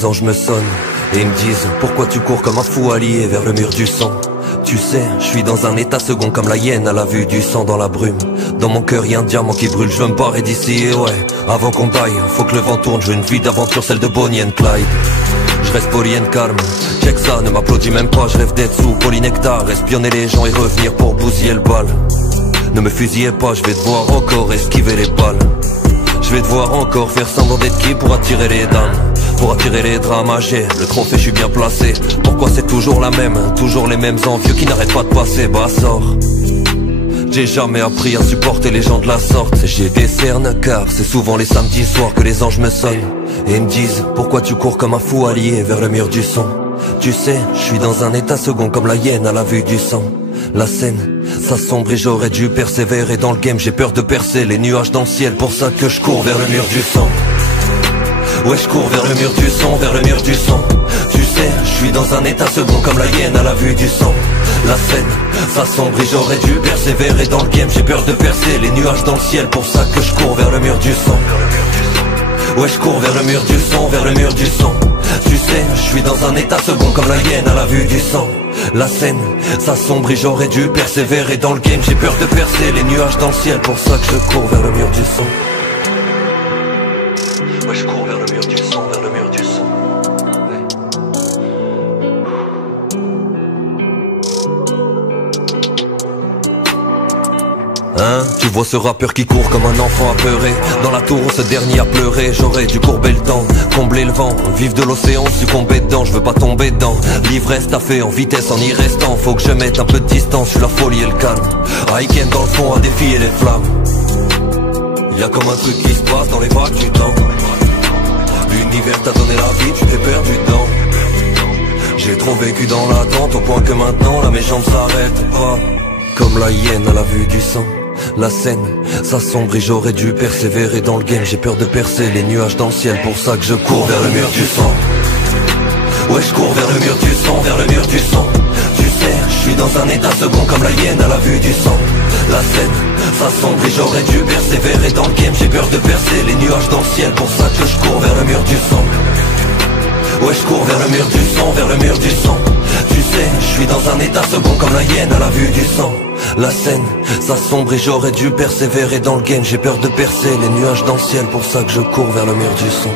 les anges me sonnent et ils me disent: pourquoi tu cours comme un fou allié vers le mur du sang? Tu sais, je suis dans un état second comme la hyène à la vue du sang dans la brume. Dans mon cœur y'a un diamant qui brûle, je veux me barrer d'ici et ouais, avant qu'on taille, faut que le vent tourne, je veux une vie d'aventure, celle de Bonnie and Clyde. Je reste poli and calme, check ça, ne m'applaudis même pas, je rêve d'être sous polynectar, espionner les gens et revenir pour bousiller le bal. Ne me fusillez pas, je vais devoir encore esquiver les balles. Je vais devoir encore faire semblant d'être qui pour attirer les dames, pour attirer les drames âgés. Le trophée je suis bien placé. Pourquoi c'est toujours la même, toujours les mêmes envieux qui n'arrêtent pas de passer? Bah sort. J'ai jamais appris à supporter les gens de la sorte. J'ai des cernes car c'est souvent les samedis soirs que les anges me sonnent et me disent: pourquoi tu cours comme un fou allié vers le mur du son? Tu sais, je suis dans un état second comme la hyène à la vue du sang. La scène, ça sombre et j'aurais dû persévérer dans le game. J'ai peur de percer les nuages dans le ciel, pour ça que je cours vers le mur du sang. Ouais, je cours vers le mur du son, vers le mur du son. Tu sais, je suis dans un état second comme la hyène à la vue du sang. La scène, ça sombre et j'aurais dû persévérer dans le game. J'ai peur de percer les nuages dans le ciel, pour ça que je cours vers le mur du son. Ouais, je cours vers le mur du son, vers le mur du son. Tu sais, je suis dans un état second comme la hyène à la vue du sang. La scène, ça sombre et j'aurais dû persévérer dans le game. J'ai peur de percer les nuages dans le ciel, pour ça que je cours vers le mur du son. Ouais, je cours vers le mur du son, vers le mur du son. Hein, tu vois ce rappeur qui court comme un enfant apeuré. Dans la tour où ce dernier a pleuré. J'aurais dû courber le temps, combler le vent, vivre de l'océan, succomber dedans. Je veux pas tomber dedans. L'ivresse t'a fait en vitesse en y restant. Faut que je mette un peu de distance, je suis la folie et le calme. Aiken dans le fond à défier les flammes. Y'a comme un truc qui se passe dans les vagues du temps. L'univers t'a donné la vie, tu t'es perdu dedans. J'ai trop vécu dans l'attente au point que maintenant là mes jambes s'arrêtent pas. Comme la hyène à la vue du sang. La scène, ça sombre et j'aurais dû persévérer dans le game. J'ai peur de percer les nuages dans le ciel, pour ça que je cours vers le mur du sang. Ouais, je cours vers le mur du son, vers le mur du son. Tu sais, je suis dans un état second comme la hyène à la vue du sang. La scène, ça sombre et j'aurais dû persévérer dans le game. J'ai peur de percer les nuages dans le ciel, pour ça que je cours vers le mur du sang. Ouais, je cours vers le mur du son, vers le mur du son. Tu sais, je suis dans un état second comme la hyène à la vue du sang. La scène, ça sombre et j'aurais dû persévérer dans le game. J'ai peur de percer les nuages dans le ciel, pour ça que je cours vers le mur du son.